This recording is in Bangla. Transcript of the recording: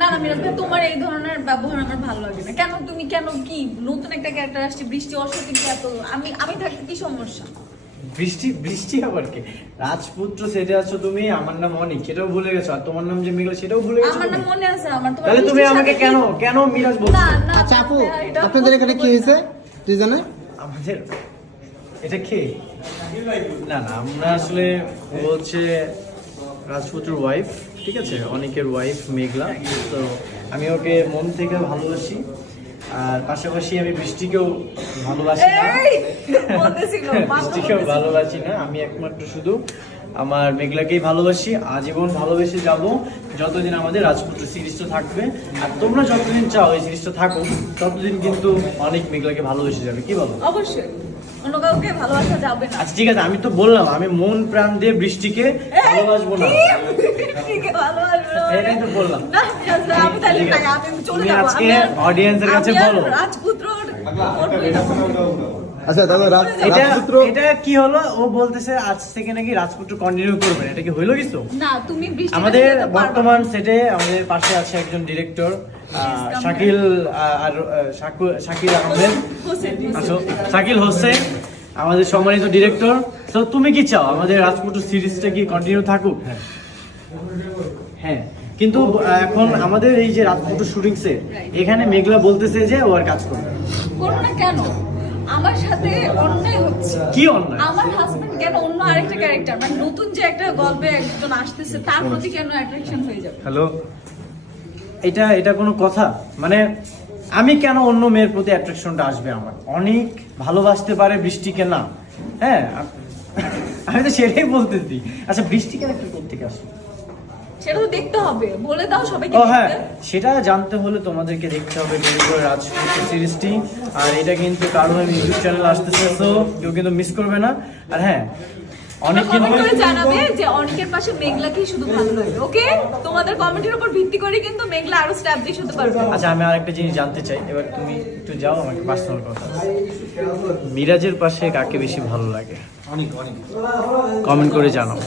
না না মিরাজ ভাই, তোমার এই ধরনের ব্যবহার আমার ভালো লাগে না। কেন তুমি কেন কি নতুন একটা ক্যারেক্টার আসছে, বৃষ্টি অসতী এত আমি থাকতে কি সমস্যা? বৃষ্টি বৃষ্টি আবার কি? রাজপুত্র সেজে আছো তুমি, আমার নাম অনিক সেটাও ভুলে গেছো, আর তোমার নাম যে মেঘলা সেটাও ভুলে গেছো। আমার নাম মনে আছে আমার। তোমার তাহলে তুমি আমাকে কেন কেন মিরাজ বলছো? না না আচ্ছা আপু, আপনাদের এখানে কি হয়েছে দুজনে? আমাদের এটা কে? না না, আমরা আসলে ও হচ্ছে রাজপুত্রের ওয়াইফ, ঠিক আছে, অনেকের ওয়াইফ মেঘলা। তো আমি ওকে মন থেকে ভালোবাসি, আর পাশাপাশি আমি বৃষ্টিকেও ভালোবাসি না। বৃষ্টিকেও ভালোবাসি না, আমি একমাত্র শুধু আমার মেঘলাকেই ভালোবাসি। আজীবন ভালোবেসে যাব যতদিন আমাদের রাজপুত্র সিরিজটা থাকবে। আর তোমরা যতদিন চাও এই সিরিজটা থাকুক, ততদিন কিন্তু অনেক মেঘলাকে ভালোবেসে যাবে। কি বলো? অবশ্যই, অন্য কাউকে ভালোবাসা যাবে না। আচ্ছা ঠিক আছে, আমি তো বললাম আমি মন প্রাণ দিয়ে বৃষ্টিকে ভালোবাসবো না। বৃষ্টিকে ভালোবাসবো এটাই তো বললাম। না আমি তাহলে ঠিক আছে। আমি চলে তুমি যাব। আজকে অডিয়েন্সের কাছে বলো। রাজপুত্র আচ্ছা তাহলে এটা কি হলো? ও বলতেছে আজ থেকে নাকি রাজপুত্র কন্টিনিউ করবেন, এটা কি হইলো কিছু? না তুমি বৃষ্টি আমাদের বর্তমান সেটে আমাদের পাশে আছে একজন ডিরেক্টর শাকিল আর শাকিল আহমেদ, আসো শাকিল হোসেন, আমাদের সম্মানিত ডিরেক্টর। তো তুমি কি চাও আমাদের রাজপুত্র সিরিজটা কি কন্টিনিউ থাকুক? হ্যাঁ, কিন্তু এখন আমাদের এই যে রাজপুত্র শুটিং সেট, এখানে মেঘলা বলতেছে যে ও আর কাজ করবে করো না। কেন? আমার সাথে অন্যায় হচ্ছে। কি অন্যায়? আমার হাজবেন্ড কেন অন্য আরেকটা ক্যারেক্টার, মানে নতুন যে একটা গল্পে একজন আসতেছে তার প্রতি কেন অ্যাট্রাকশন হয়ে যাবে? হ্যালো, এটা কোনো কথা? মানে আমি কেন অন্য মেয়ের প্রতি অ্যাট্রাকশনটা আসবে? আমার অনেক ভালোবাসতে পারে বৃষ্টিকে না? হ্যাঁ, আমি তো সেটাই বলতেছি। আচ্ছা বৃষ্টি ক্যারেক্টার কোথা থেকে আসে? সেটা তো দেখতে হবে, বলে দাও সবাইকে। ও হ্যাঁ, সেটা জানতে হলে তোমাদেরকে দেখতে হবে ডেলিভারি রাজপুত্র সিরিজটি। আর এটা কিন্তু কারণ ইউটিউব চ্যানেল আসতেছে, তো কেউ কিন্তু মিস করবে না। আর হ্যাঁ, অনেক কিন্তু কমেন্ট করে জানাবে যে অনেকের পাশে মেঘলাকেই শুধু ভালো লাগে। ওকে, তোমাদের কমেন্টের উপর ভিত্তি করে কিন্তু মেঘলা আরো স্ট্যাবলিশ হতে পারবে। আচ্ছা আমি আরেকটা জিনিস জানতে চাই, এবার তুমি একটু যাও, আমাকে পার্সোনাল কথা। মিরাজের পাশে কাকে বেশি ভালো লাগে? অনেক অনেক কমেন্ট করে জানাও।